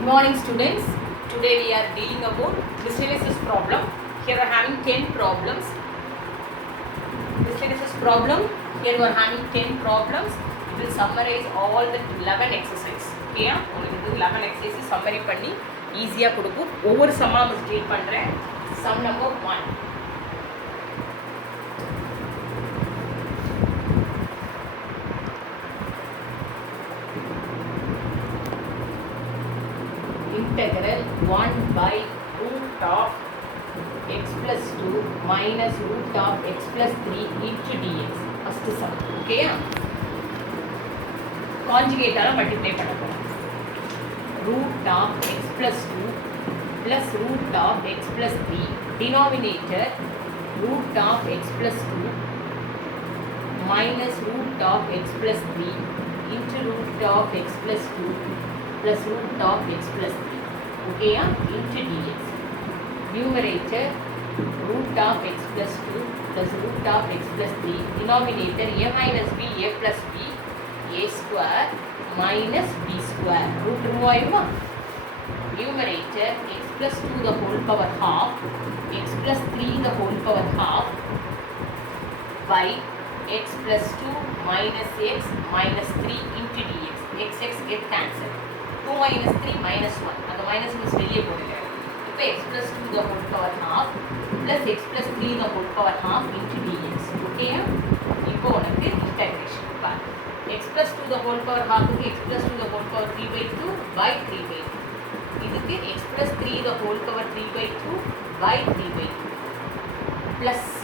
Good morning students. Today we are dealing about miscellaneous problem. Here we are having 10 problems. Miscellaneous problem. Here we are having 10 problems. We will summarize all the 11 exercises. Okay? உங்களுக்கு 11 exercises summary பண்ணி ஈஸியா கொடுக்கும். ஒவ்வொரு சம்மா state பண்றேன். Sum number 1. Integral 1 by root of x plus 2 minus root of x plus 3 into dx. First sum. Okay? Conjugate multiply பண்ணலாம். Root of x plus 2 plus root of x plus 3. Denominator root of x plus 2 minus root of x plus 3 into root of x plus 2 plus root of x plus 3. Okay, into dx. Numerator root of x plus 2 plus root of x plus 3. Denominator a minus b, a plus b, a square minus b square. Root remove. Numerator x plus 2 the whole power half, x plus 3 the whole power half by x plus 2 minus x minus 3 into dx. X get cancelled. 2 minus 3 minus 1. அந்த minus miss வெளியே போடுங்க. இப்போ x plus 2 the whole power half plus x plus 3 the whole power half into dx. Okay? இப்போ உனக்கு integration பாரு. x plus 2 the whole power half க்கு x plus 2 the whole power 3 by 2 by 3 by 2. இதுக்கு x plus 3 the whole power 3 by 2 by 3 by 2 plus c.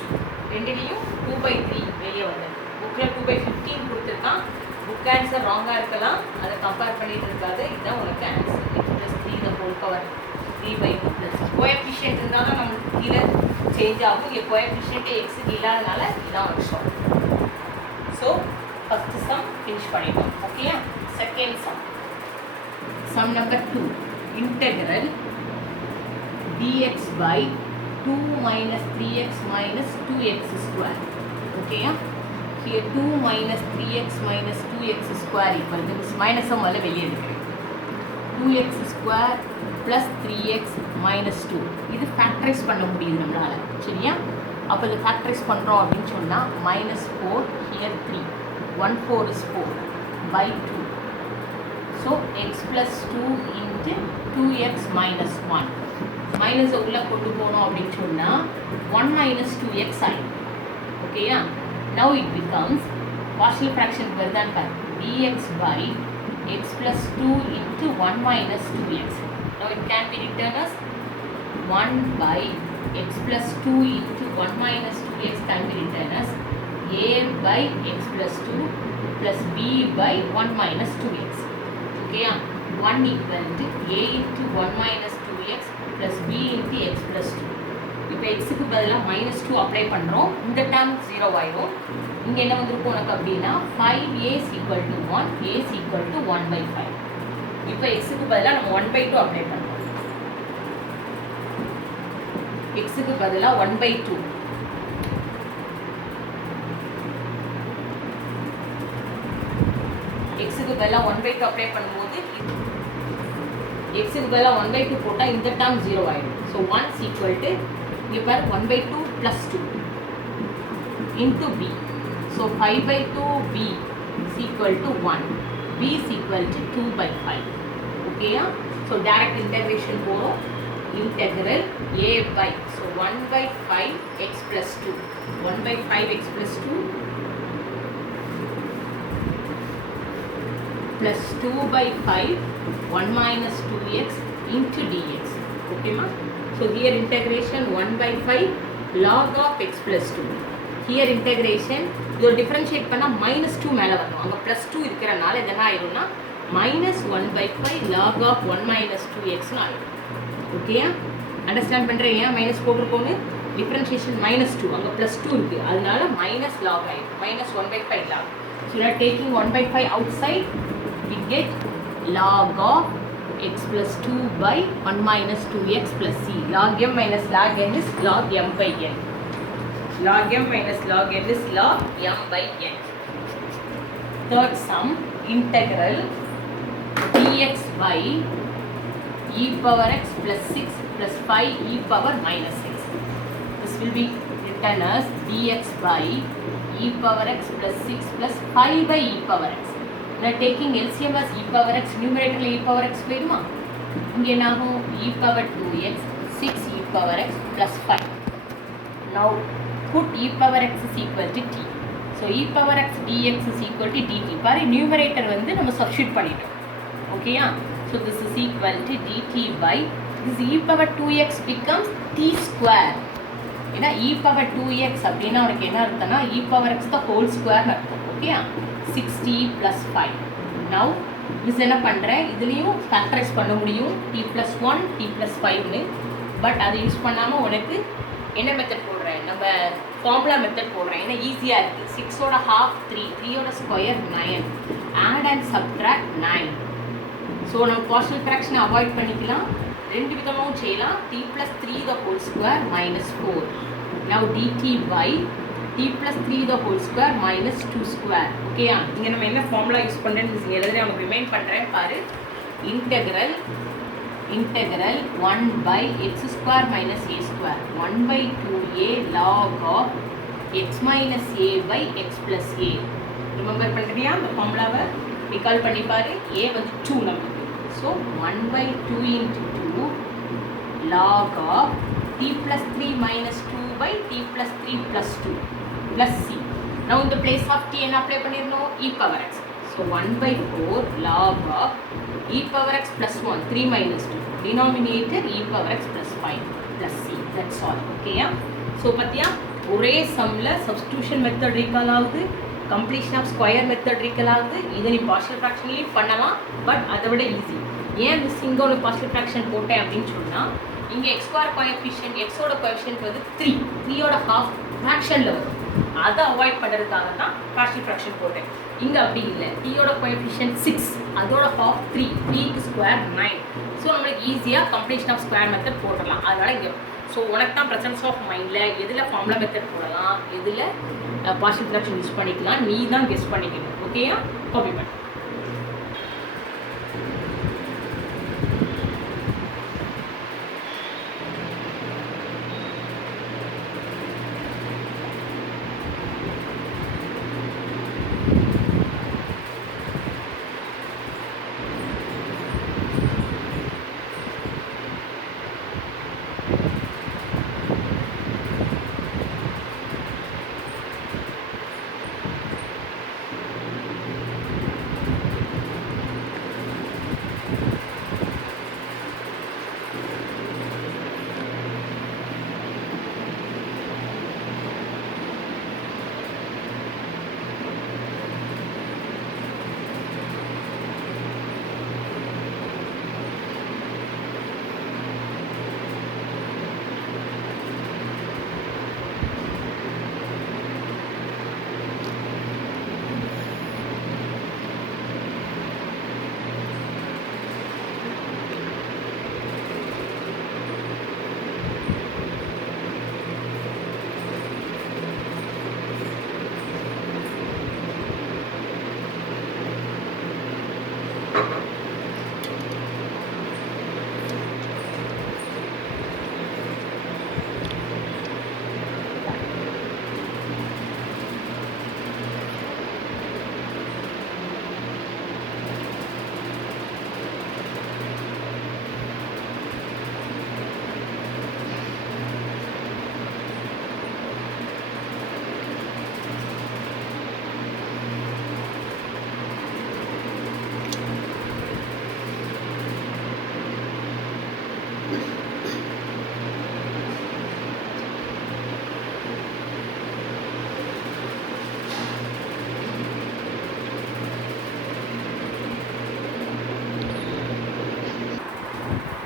ரெண்டுலயும் 2 by 3 வெளியே வந்தது. புக்ல 2 by 15 கொடுத்திருக்கான். Book answer ராங்காக இருக்கலாம், அதை கம்பேர் பண்ணிட்டு இருக்காது. இதுதான் உங்களுக்கு answer. X plus 3 the whole power 3 by 2 plus coefficient இருந்தால் தான் நம்மளுக்கு கீழே சேஞ்ச் ஆகும். இங்கே கோஎஃபிஷியன்ட்டே எக்ஸுக்கு இல்லாதனால இதுதான் வருஷம். ஸோ ஃபஸ்ட்டு சம் ஃபினிஷ் பண்ணிட்டோம். ஓகேயா? Second sum, sum number 2. Integral dx by 2 minus 3x minus 2x square. ஓகேயா? Here 2 minus 3x minus 2x square equal to this minus sum வல்ல வெளியே எடுக்கிறேன். 2x square plus 3x minus 2. இது factorize பண்ண முடியுது நம்மளால. சரியா? அப்போ இது factorize பண்ணுறோம் அப்படின்னு சொன்னால் minus 4 here 3. 1 4 is 4 by 2. So x plus 2 into 2x minus 1. Minus உள்ள கொண்டு போனோம் அப்படின்னு சொன்னால் 1 minus 2x ஆகிடும். ஓகேயா? Now it becomes partial fraction வருதான் பாரு. dx by x plus 2 into 1 minus 2x. Now it can be written as 1 by x plus 2 into 1 minus 2x can be written as a by x plus 2 plus b by 1 minus 2x. Okay, 1 equal to a into 1 minus 2x plus b into x plus 2. இப்போ எக்ஸுக்கு பதிலாக minus 2 apply பண்ணுறோம். இந்த term 0 ஆயிடும். இங்கே என்ன வந்திருக்கும் உனக்கு அப்படின்னா 5a equal to 1, a equal to 1 by 5. இப்போ எக்ஸுக்கு பதிலாக நம்ம 1 by 2 அப்ளை பண்ணுறோம். எக்ஸுக்கு பதிலாக 1 by 2. எக்ஸுக்கு பதிலாக 1 by 2 அப்ளை பண்ணும்போது எக்ஸுக்கு பதிலாக 1 by 2 போட்டால் இந்த டேர்ம் 0 ஆயிடும். ஸோ 1 equal to இங்கே பாரு 1 by 2 plus 2 into b. So 5 by 2 b is equal to 1. b is equal to 2 by 5. Okay? So direct integration போகிறோம். Integral a by, so 1 by 5 x plus 2. 1 by 5 x plus 2 plus 2 by 5 1 minus 2x into dx. Okay ma? So here integration 1 by 5 log of x plus 2. Here integration இது differentiate பண்ணால் minus 2 மேலே வரணும். அங்கே plus 2 இருக்கிறனால இது என்ன ஆயிடும்னா minus 1 by 5 log of 1 minus 2xன்னு ஆகிடும். ஓகேயா? அண்டர்ஸ்டாண்ட் பண்ணுறேன் ஏன் மைனஸ் போட்டிருக்கோன்னு? டிஃபரன்ஷியேஷன் மைனஸ் 2, அங்கே ப்ளஸ் 2 இருக்குது, அதனால மைனஸ் லாக் ஆகிடும். மைனஸ் 1 by 5 லாக். So you are taking 1 by 5 outside, we get log of x plus 2 by 1 minus 2x plus c. Log m minus log n is log m by n. Log m minus log n is log m by n. Third sum, integral dx by e power x plus 6 plus 5 e power minus 6. This will be written as dx by e power x plus 6 plus 5 by e power x. Now taking LCM as e power x, numerator e power x போயிடுமா? இங்கே என்னாகும் e power 2x 6 e power x plus 5. Now put e power x is equal to t. So e power x dx is equal to dt. பாரு numerator வந்து நம்ம substitute பண்ணிட்டோம். ஓகேயா? So this is equal to dt by this e power 2x becomes t square. ஏன்னா e power 2x அப்படின்னா உனக்கு என்ன அர்த்தம்னா e power x the whole square அர்த்தம். ஓகேயா? 6t plus 5. Now this என்ன பண்றேன் இதுலயும் ஃபேக்டரைஸ் பண்ண முடியும் t plus 1 t plus 5 னு. பட் அதை யூஸ் பண்ணாம உனக்கு என்ன மெத்தட் போடுறேன் நம்ம ஃபார்முலா மெத்தட் போடுறேன் ஏன்னா ஈஸியாக இருக்குது 6 ஓட half 3 3 ஓட square 9 add and subtract 9 so நம்ம பார்ஷியல் ஃப்ராக்ஷனை அவாய்ட் பண்ணிக்கலாம் ரெண்டு விதமாகவும் செய்யலாம் t plus 3 the whole square minus 4 now dt by t plus 3 the whole square minus 2 square ஓகேயா இங்கே நம்ம என்ன ஃபார்முலா யூஸ் பண்ணுறேன்னு எழுதுறேன் அவங்க ரிமைண்ட் பண்ணுறேன் பாரு integral 1 by x square minus a square 1 by 2a log of x minus a by x plus a remember பண்ணுறியா அந்த ஃபார்முலாவை recall பண்ணி பாரு a வந்து 2 நமக்கு so 1 by 2 into 2 log of t plus 3 minus 2 by t plus 3 plus 2 plus c now in the place of t என்ன apply பண்ணிரணும் e power x so 1 by 4 log of e power x plus 1 3 minus 2 denominator e power x plus 5 plus c that's all okay yeah so பாத்தியா ஒரே சம்ல substitution method recall ஆகுது completion of square method recall ஆகுது இதை நீ partial fractionலயும் பண்ணலாம் but அதை விட easy ஏன் மிஸ் இங்க ஒரு partial fraction போட்டேன் அப்படின்னு சொன்னா இங்க x square coefficient x ஓட coefficient வந்து 3 3 ஓட half fractionல வரும் அதை அவாய்ட் பண்றதுக்காக தான் partial fraction போட்டேன் இங்க அப்படி இல்லை t ஓட coefficient 6 அதோட half 3 3 க்கு ஸ்கொயர் 9 ஸோ நம்மளுக்கு ஈஸியாக கம்ப்ளீஷன் ஆஃப் ஸ்கொயர் மெத்தட் போடலாம் அதனால இங்கே ஸோ உனக்கு தான் ப்ரெசன்ஸ் ஆஃப் மைண்டில் எதில் ஃபார்முலா மெத்தட் போடலாம் எதில் பார்ஷியல் ஃப்ராக்ஷன் யூஸ் பண்ணிக்கலாம் நீ தான் கெஸ் பண்ணிக்கணும் ஓகேயா காப்பி பண்ணு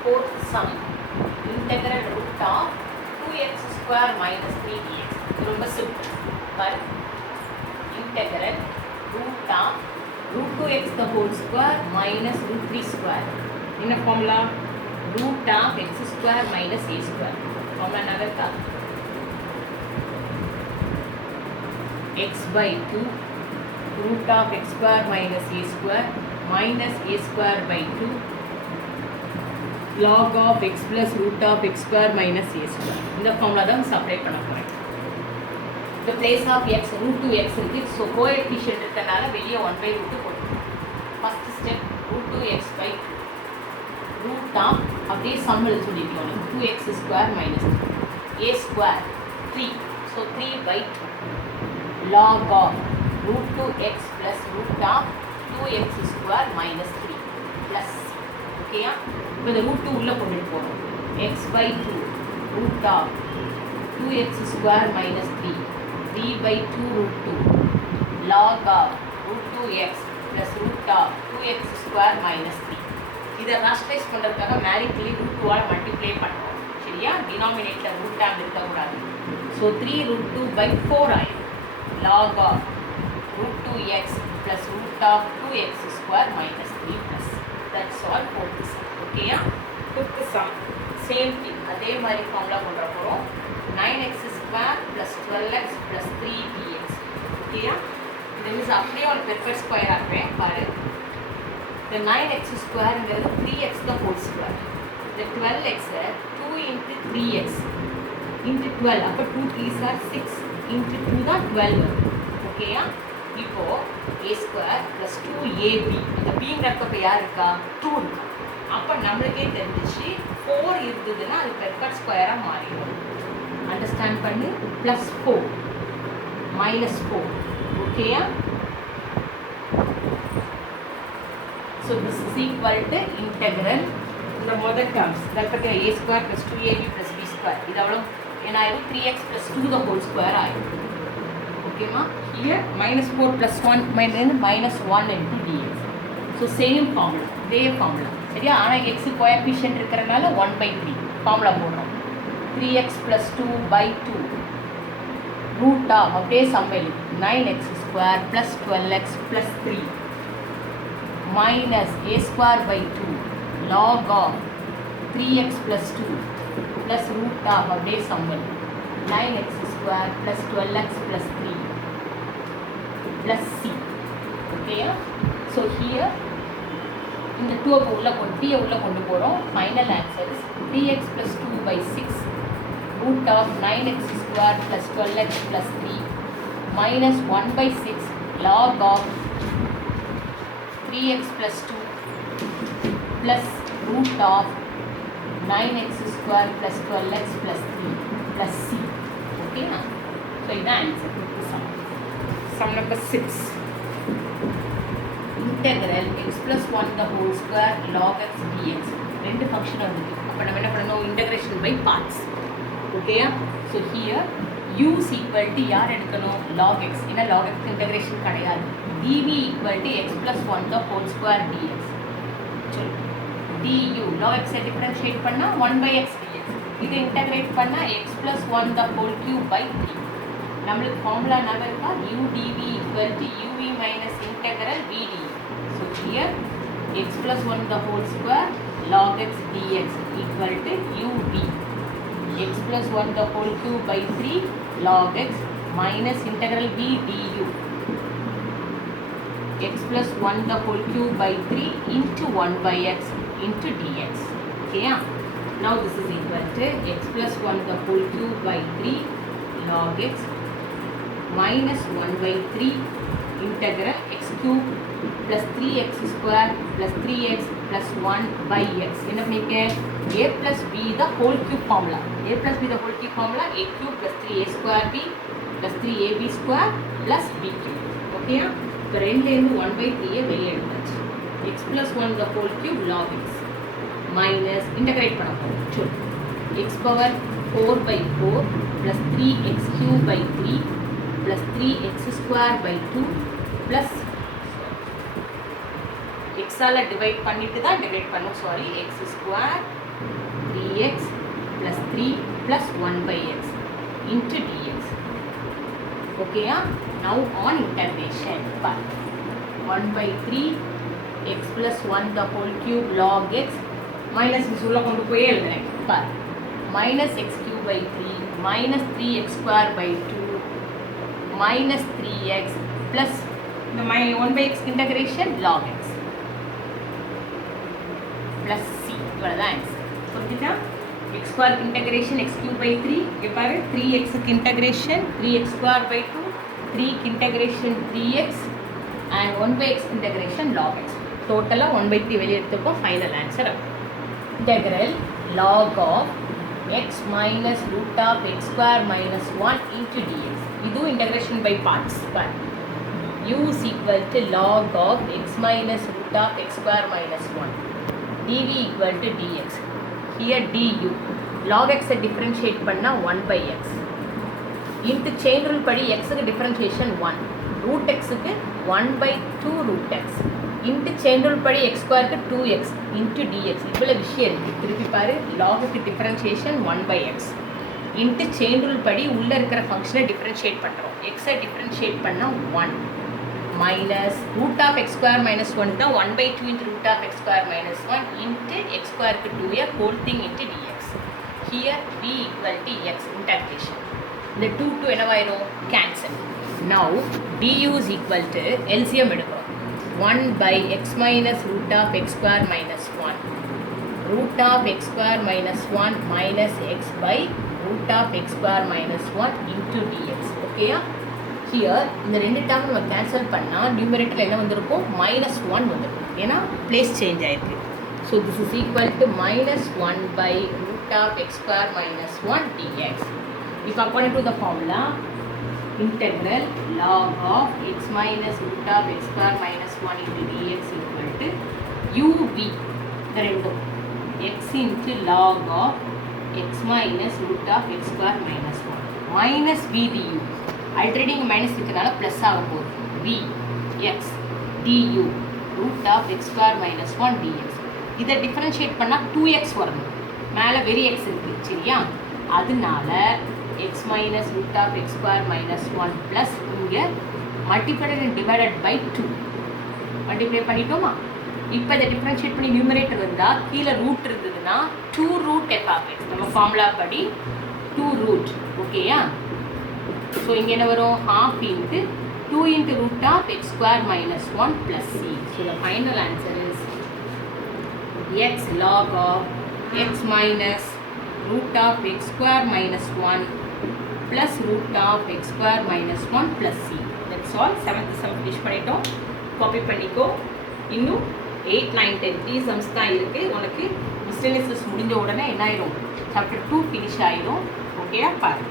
fourth sum integral root of 2x square minus 3dx ரொம்ப சிம்பிள் பாரு integral root of root 2x the whole square minus root 3 square என்ன formula root of x square minus a square formula என்ன இருக்கா x by 2 root of x square minus a square minus a square by 2 log of x plus root of x square minus a square. இந்த formula தான் separate பண்ண போகிறேன். The place of x root 2x இருக்கு. So coefficient இருக்கனால வெளியே 1/√2 போட்டுக்கலாம். First step root 2x by 2 root of அப்படியே சம்மில் சொல்லிட்டோம் 2x square minus 3 a square 3. So 3/2 log of root 2x plus root of 2x square minus 3 plus ஓகேயா. இப்போ இந்த ரூட் 2 உள்ளே கொண்டுட்டு போகிறோம். x/2 root of 2x square minus 3 3/2 root 2 log of root 2x plus root of 2x square minus 3. இதை ராஷ்டரைஸ் பண்ணுறதுக்காக மேரிக்லி root 2ஆல் multiply பண்ணுறோம். சரியா, டினாமினேட்டர் ரூட் டேம் இருக்கக்கூடாது. ஸோ 3 root 2/4 ஆயிடும். log of root 2x plus root of 2x square minus 3 plus. That's all fourth sum. ஓகேயா. fifth sum same thing அதே மாதிரி formula கொண்டு போகிறோம். 9x square plus 12x plus 3 dx. ஓகேயா. இது means அப்படியே ஒரு பெர்ஃபெக்ட் ஸ்கொயர் ஆக்குறேன் பாரு. இந்த 9x ஸ்கொயருங்கிறது 3x the whole square. இந்த 12x 2 into 3x into 12 அப்போ 2 3s are 6 into 2 தான் 12 வரும். ஓகேயா. இப்போ a ஸ்கொயர் ப்ளஸ் 2ab அந்த பிங்கிறப்ப யார் இருக்கா 2 இருக்கா. அப்போ நம்மளுக்கே தெரிஞ்சிச்சு 4 இருந்ததுன்னா அது பெர்ஃபெக்ட் ஸ்கொயராக மாறிடும். அண்டர்ஸ்டாண்ட் பண்ணு. Plus 4 minus 4. ஓகேயா. So this is equal to integral இந்த முதல் டேர்ம்ஸ் தற்பத்தி a square plus 2ab plus b square இது அவ்வளோ ஏன்னா இது 3x plus 2 the whole square ஆகிடும். ஓகேமா. here minus 4 plus 1 minus 1 into dx. So same formula இதே ஃபார்முலா சரியா. ஆனால் எக்ஸு கோஎஃபிஷியன்ட் இருக்கிறனால 1/3 ஃபார்முலா போடுறோம். 3x plus 2/2 root of அப்படியே சம்மையில் 9x square plus 12x plus 3 minus a square by 2 log of 3x plus 2 plus root of அப்படியே சம்மையில் 9x square plus 12x plus 3 plus c. ஓகேயா. So here இந்த 2 உள்ள கொண்டு போகிறோம். Final answer is 3x plus 2/6 root of 9x square plus 12x plus 3 minus 1/6 log of 3x plus 2 plus root of 9x square plus 12x plus 3 plus c. Okay na? So this answer to the sum. Sum number 6. Integral x plus 1 the whole square log x dx. ரெண்டு function வந்துருக்கு. அப்போ நம்ம என்ன பண்ணணும் integration by parts. ஓகேயா. So here u is equal to யார் எடுக்கணும் log x. ஏன்னா log x இன்டகிரேஷன் கிடையாது. dv equal to x plus 1 the whole square dx. சரி du log x டிஃபரன்ஷியேட் பண்ணால் 1/x dx. இது இன்டகிரேட் பண்ணால் x plus 1 the whole cube by 3. நம்மளுக்கு formula என்ன இருக்கா u dv equal to uv minus integral v dv. So here x plus 1 the whole square log x dx equal to uv. X plus 1 the whole cube by 3 log x minus integral v du. X plus 1 the whole cube by 3 into 1/x into dx. Okay, yeah? Now this is equal to x plus 1 the whole cube by 3 log x minus 1/3 integral x cube plus 3x square plus 3x plus 1/x. என்ன பண்ணிக்க a plus b the whole cube formula. a plus b the whole cube formula a cube plus 3a square b plus 3ab square plus b cube. Okay, இப்போ ரெண்டுலேருந்து 1/3 வெளியே எடுத்தாச்சு. x plus 1 the whole cube log x minus integrate பண்ண போகிறோம். சரி x power 4/4 plus 3x cube by 3 plus 3x square by 2 plus x all divide பண்ணிட்டு தான் divide பண்ணும். Sorry x square 3x plus 3 plus 1/x into dx. Okay, now on integration part 1/3 x plus 1 the whole cube log x minus this உள்ள கொண்டு போய் எழுதுறேன் பார் minus x cube by 3 minus 3x square by 2 minus 3x plus the 1/x integration log x plus c. இவ்வளவுதான் answer. புரிஞ்சுதா? x square integration x cube by 3 இங்க பாரு 3x க்கு integration 3x square by 2 3 க்கு integration 3x and 1 by x integration log x டோட்டலா 1 by 3 வெளிய எடுத்துப்போம் final answer integral log of x minus root of x square minus 1 into dx இது integration by parts பாரு u is equal to log of x minus root of x square minus 1 dv equal to dx here du log x differentiate பண்ணா 1 by x into chain rule படி x க்கு differentiation 1 root x க்கு 1 by 2 root x into chain rule படி x square க்கு 2x into dx இவ்வளவு விஷயம் இருக்கு திருப்பி பாரு log க்கு differentiation 1 by x into chain rule படி உள்ள இருக்கிற ஃபங்க்ஷனை differentiate பண்றோம் x differentiate பண்ணா 1 minus root of x square minus 1 தான் 1 by 2 into root of x square minus 1 into x square க்கு 2a whole thing into dx here v equal to x integration இந்த 2 என்னவாயிரும் cancel now du is equal to LCM எடுக்கிறோம் 1 by x minus root of x square minus 1 root of x square minus 1 minus x by root of x square minus 1 into dx okay here இந்த ரெண்டு term நம்ம cancel பண்ணா நியூமரேட்டர்ல என்ன வந்திருக்கும் -1 வந்திருக்கும் ஏனா place change ஆயிருக்கு so this is equal to -1 by root of x square minus 1 dx if according to the formula integral log of x minus root of x square minus 1 into dx equal to uv இந்த ரெண்டும் x into log of x minus root of x square minus 1 minus v du already இங்கே minus இருக்கிறதால plus ஆக போகுது v x du root of x square minus 1 dx இதை differentiate பண்ணால் 2x வரணும் மேலே வெரி x இருக்குது சரியா அதனால x minus root of x square minus 1 plus இங்கே multiplied and divided by 2 multiply பண்ணிட்டோமா இப்போ இதை டிஃபரன்ஷியேட் பண்ணி நியூமரேட்டர் வந்தால் கீழே ரூட் இருந்ததுன்னா 2 root f of x நம்ம ஃபார்முலா படி 2 root ஓகேயா so இங்க என்ன வரும் half into 2 into root of x square minus 1 plus c so the final answer is x log of x minus root of x square minus 1 plus root of x square minus 1 plus c that's all 7th sum finish பண்ணிட்டோம் copy பண்ணிக்கோ இன்னும் 8 9 10 3 sums தான் இருக்கு உனக்கு miscellaneous முடிஞ்ச உடனே என்ன ஆயிடும் chapter 2 finish ஆயிடும் ஓகேயா பாரு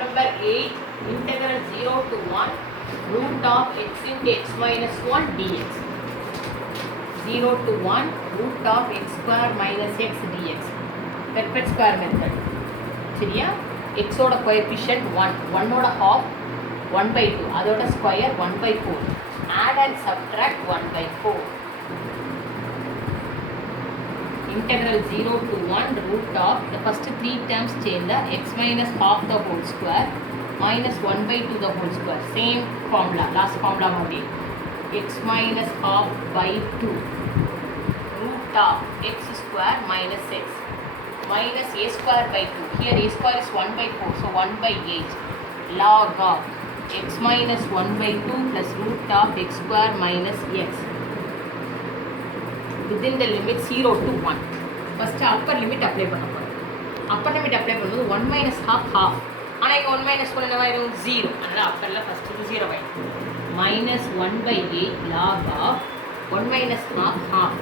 number 8 integral 0 to 1 root of x into x minus 1 dx 0 to 1 root of x square minus x dx perfect square method சரியா x ஓட coefficient 1 1 ஓட half 1 by 2 அதோட square 1 by 4 add and subtract 1 by 4. Integral 0 to 1 root of the first 3 terms change the x minus half the whole square minus 1 by 2 the whole square. Same formula, last formula only. X minus half by 2 root of x square minus x minus a square by 2. Here a square is 1 by 4, so 1 by 8 log of x minus 1 by 2 plus root of x square minus x within the limit 0 to 1. First upper limit apply பண்ணணும். upper limit apply பண்ணும்போது 1 minus half half. ஆனால் இங்கே 1 minus 1 என்னவாயிரும் 0. அதனால் அப்பரில் first 0 ஆயிடும். minus 1 by 8 log of 1 minus half half.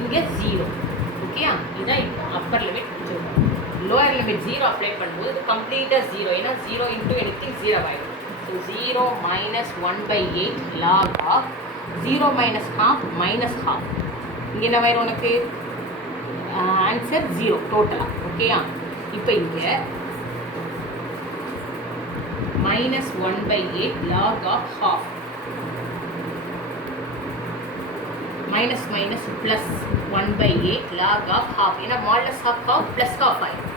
இங்கே 0. ஓகேயா? இதான் இப்போ அப்பர் லிமிட் முடிச்சிருக்கோம். லோயர் லிமிட் 0 அப்ளை பண்ணும்போது இது கம்ப்ளீட்டாக 0. ஏன்னா 0 இன்ட்டு எனிதிங் 0 ஆயிடும். So 0 minus 1 by 8 log of 0 minus half minus half. இங்கே என்ன வரும் உனக்கு ஆன்சர் 0 டோட்டலாக. ஓகேயா? இப்போ இங்கே minus 1 by 8 log of half minus minus plus 1 by 8 log of half. ஏன்னா modulus of half plus half ஆயிடும்.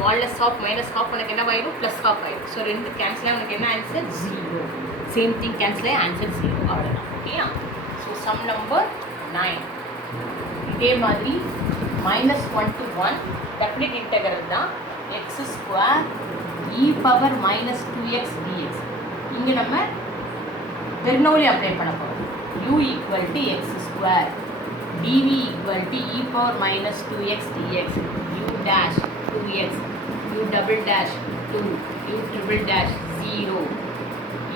modulus of minus half உனக்கு என்ன ஆயிடும் plus half ஆயிடும். ஸோ ரெண்டு கேன்சல் உனக்கு என்ன answer 0. Same thing cancel answer 0 அவ்வளோதான். ஓகேயா? So sum number 9. இதே மாதிரி minus 1 to 1 டெஃபினிட் இன்டெக்ரல் தான் x square e power minus 2x dx. இங்கே நம்ம பெர்னோலி அப்ளை பண்ண போகிறோம். u equal to x square dv equal to e power minus 2x dx u dash 2x u double dash 2 u triple dash 0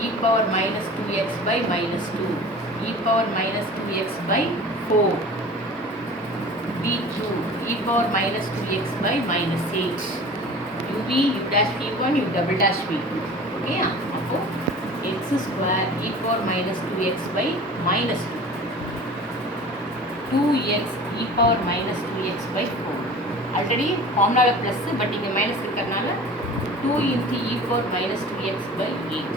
e power minus 2x by minus 2 e power minus 2x by 4 v2 e power minus 2x by minus 8 ub u dash v1 u double dash v2. okay அப்போ x square e power minus 2x by minus 2 2x e power minus 2x by 4. Already ஃபார்முலாவில் plus but இங்கே minus இருக்கிறதுனால 2 into e power minus 2x by 8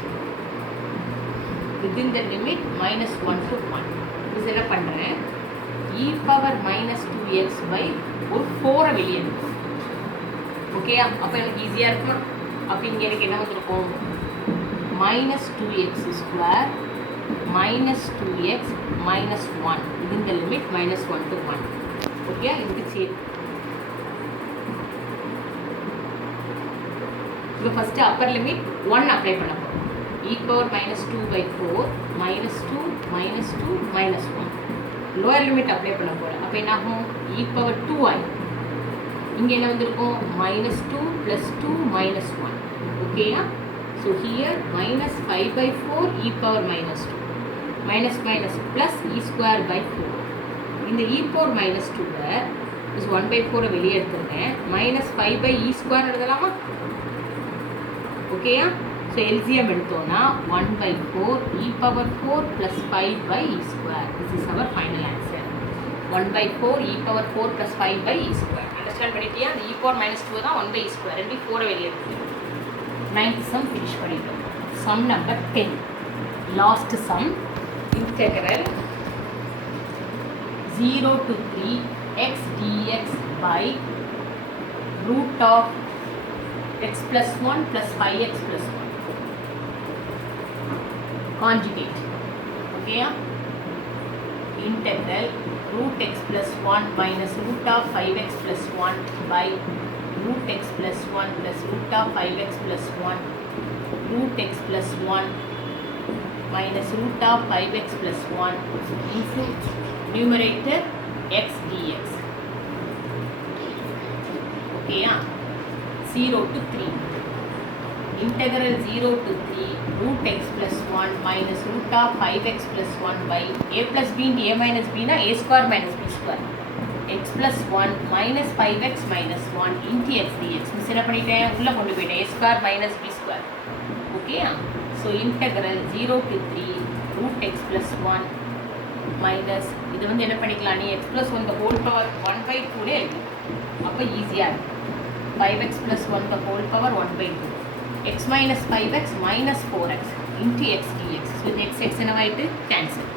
within the limit minus 1 to 1. இது என்ன பண்ணுறேன் e power minus 2x by ஒரு 4 வெளியே இருக்கும். ஓகேயா? அப்போ எனக்கு ஈஸியாக இருக்குமா? அப்போ இங்கே எனக்கு என்ன வந்துருக்கும் minus 2x square minus 2x minus 1 within the limit minus 1 to 1. Okay இதுக்கு சரி. இப்போ ஃபஸ்ட்டு அப்பர் லிமிட் 1 அப்ளை பண்ண போகிறோம். e power minus 2 by 4 minus 2 minus 2 minus 1. Lower limit apply பண்ண போகிறோம். அப்போ என்ன ஆகும் e power 2 ஆகும். இங்கே என்ன வந்திருக்கும் minus 2 plus 2 minus 1. ஓகேயா? So here minus 5 by 4 e power minus 2 minus minus plus e square by 4. இந்த e power minus 2 is 1 by 4 வெளியே எடுத்துருக்கேன். minus 5 by e square எழுதலாமா? ஓகேயா? ஸோ எல்சிஎம் எடுத்தோன்னா 1 by 4 e power 4 plus 5 by e square. This is our final answer. 1 by 4 e power 4 plus 5 by e square. Understand பண்ணிட்டியா? அந்த e power minus 2 தான் 1 by e square. ரெண்டு 4 வெளியே எடுத்துருக்கேன். 9th sum finish பண்ணிட்டோம். sum number 10. last sum integral 0 to 3 x dx by root of x plus 1 plus 5x plus 1 conjugate. okay integral root x plus 1 minus root of 5x plus 1 by root x plus 1 plus root of 5x plus 1 root x plus 1 minus root of 5x plus 1 into numerator x dx. okay 0 to 3 integral 0 to 3 root x plus 1 minus root of 5x plus 1 by a plus b into a minus b na a square minus b square x plus 1 minus 5x minus 1 into x dx. Miss என்ன பண்ணிட்டேன் உள்ளே கொண்டு போயிட்டேன் a square minus b square. Okay so integral 0 to 3 root x plus 1 minus இது வந்து என்ன பண்ணிக்கலாம் நீ x plus 1 the whole power 1 by 2 எழுதி அப்போ ஈஸியாக இருக்கும். 5x plus 1 the whole power 1 by 2 x minus 5x minus 4x into x dx. So the x என்னவாயிட்டு cancel.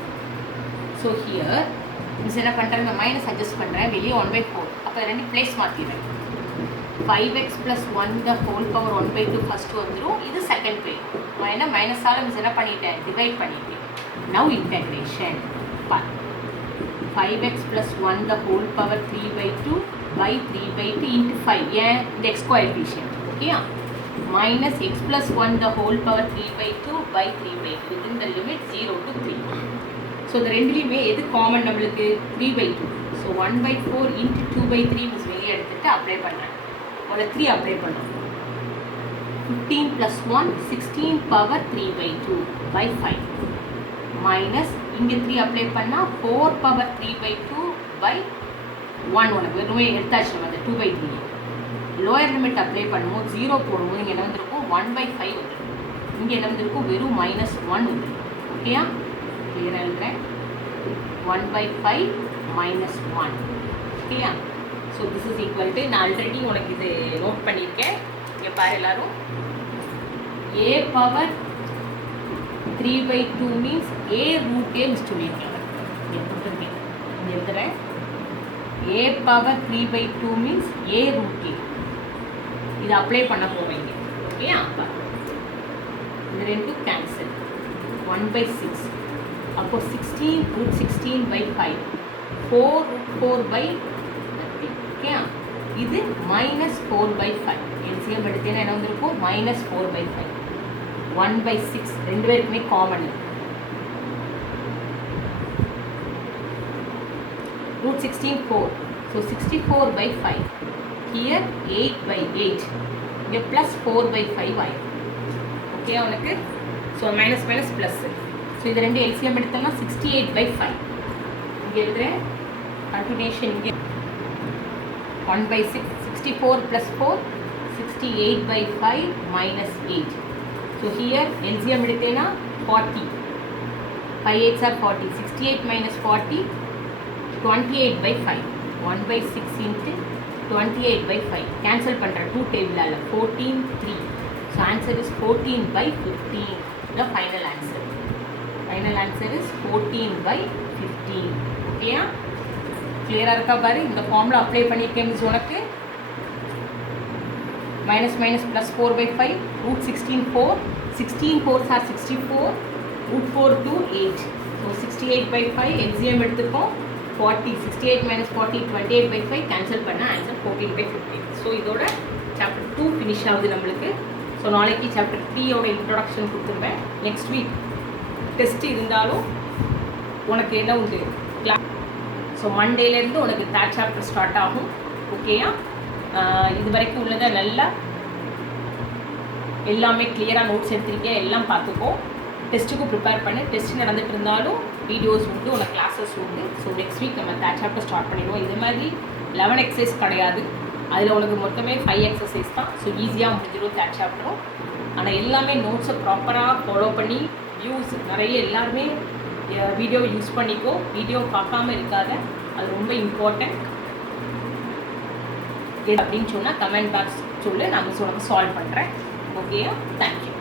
So here miss என்ன பண்ணுறேன், இந்த மைனஸ் அட்ஜஸ்ட் பண்ணுறேன், வெளியே 1/4. அப்போ ரெண்டு பிளேஸ் மாற்றிடுறேன். 5x plus 1 the whole power 1/2 first வந்துடும். இது செகண்ட் வே. நான் என்ன மைனஸால் மிஸ் என்ன பண்ணிட்டேன், டிவைட் பண்ணிட்டேன். Now integration 5x plus 1 the whole power 3/2 by 3/2 into 5. ஏன் இந்த x coefficient. ஓகேயா, minus x plus 1 the whole power 3/2 by 3/2 within the limit 0 to 3. So இந்த ரெண்டுலேயுமே எது காமன் நம்மளுக்கு 3/2. ஸோ 1/4 into 2/3 மிஸ் வெளியே எடுத்துகிட்டு அப்ளை பண்ணுறேன். ஒரு 3 அப்ளை பண்ணுறோம். 15 plus 1 16 power 3/2 by 5 மைனஸ் இங்கே 3 அப்ளை பண்ணால் 4 power 3/2 by 1. உனக்கு வெறுமே எடுத்தாச்சு நம்ம அந்த 2/3. லோயர் லிமிட் அப்ளை பண்ணும்போது 0 போடும்போது இங்கே என்ன வந்திருக்கும் 1/5 வந்துடும். இங்கே என்ன வந்திருக்கும் வெறும் -1 வந்துடும். ஓகேயா, கிளியராக எழுதுறேன். 1/5 -1. ஓகேயா, so this is equal to, நான் ஆல்ரெடி உனக்கு இது நோட் பண்ணியிருக்கேன். இங்கே பாரு எல்லாரும், a power 3/2 means a root a miss சொல்லியிருக்கேன். இங்கே போட்டுருக்கேன், இங்கே எழுதுறேன். a power 3/2 means a root a. இது அப்ளை பண்ண போவீங்க. ஓகே, அப்போ இது ரெண்டும் கேன்சல். 1/6. அப்போ 16 √16/5 4√4/30. ஓகே, இது -4/5. எல்சிஎம் எடுத்தேன்னா என்ன வந்திருக்கும் -4/5. 1/6 ரெண்டு பேருக்குமே காமன். √16 4. ஸோ 64/5. ஹியர் 8/8. இங்கே +4/5 ஆயிடும். ஓகே உனக்கு. So minus plus. ஸோ இது ரெண்டு எல்சிஎம் எடுத்தோம்னா 68/5. இங்கே எழுதுகிறேன் கண்டினியூஷன். இங்கே 1/6. 64 + 4 68/5 -8. ஸோ ஹியர் எல்சிஎம் எடுத்தேன்னா 40. 5 8s are 40. 68 - 40 28/5. 1/6 into 28/5. கேன்சல் பண்ணுறேன் 2 டேபிளால். 14 3. So answer is 14/15. The final answer. Final answer is 14/15. ஓகேயா, கிளியராக இருக்கா பாரு. இந்த ஃபார்மில் அப்ளை பண்ணியிருக்கேன் மிஸ் உனக்கு. -, +4/5. √16 4. 16 4s are 64. √4 to 8. So 68/5 LCM எடுத்துப்போம். 40. 68 - 40 28/5. கேன்சல் பண்ண ஆன்சர் 14/15. ஸோ இதோட சாப்டர் 2 ஃபினிஷ் ஆகுது நம்மளுக்கு. ஸோ நாளைக்கு சாப்டர் 3யோட இன்ட்ரொடக்ஷன் கொடுத்துருவேன். நெக்ஸ்ட் வீக் டெஸ்ட் இருந்தாலும் உனக்கு என்ன உண்டு கிளாஸ். ஸோ மண்டேலேருந்து உனக்கு 3rd சாப்டர் ஸ்டார்ட் ஆகும். ஓகேயா, இது வரைக்கும் உள்ளதை நல்லா எல்லாமே கிளியராக நோட்ஸ் எடுத்திருக்கேன். எல்லாம் பார்த்துக்கோ. டெஸ்ட்டுக்கும் ப்ரிப்பேர் பண்ணு. டெஸ்ட் நடந்துட்டு இருந்தாலும் வீடியோஸ் உண்டு, உனக்கு கிளாஸஸ் உண்டு. ஸோ நெக்ஸ்ட் வீக் நம்ம 3rd சாப்டர் ஸ்டார்ட் பண்ணிடுவோம். இது மாதிரி 11 எக்ஸசைஸ் கிடையாது. அதில் உனக்கு மொத்தமே 5 எக்ஸசைஸ் தான். ஸோ ஈஸியாக முடிஞ்சிடும் 3rd சாப்டரும். ஆனால் எல்லாமே நோட்ஸை ப்ராப்பராக ஃபாலோ பண்ணி வியூஸ் நிறைய எல்லாருமே வீடியோ யூஸ் பண்ணிக்கோ. வீடியோ பார்க்காம இருக்காத, அது ரொம்ப இம்பார்ட்டண்ட். அப்படின்னு சொன்னால் கமெண்ட் பாக்ஸ் சொல்லு, நான் உனக்கு சால்வ் பண்ணுறேன். ஓகேயா, தேங்க்யூ.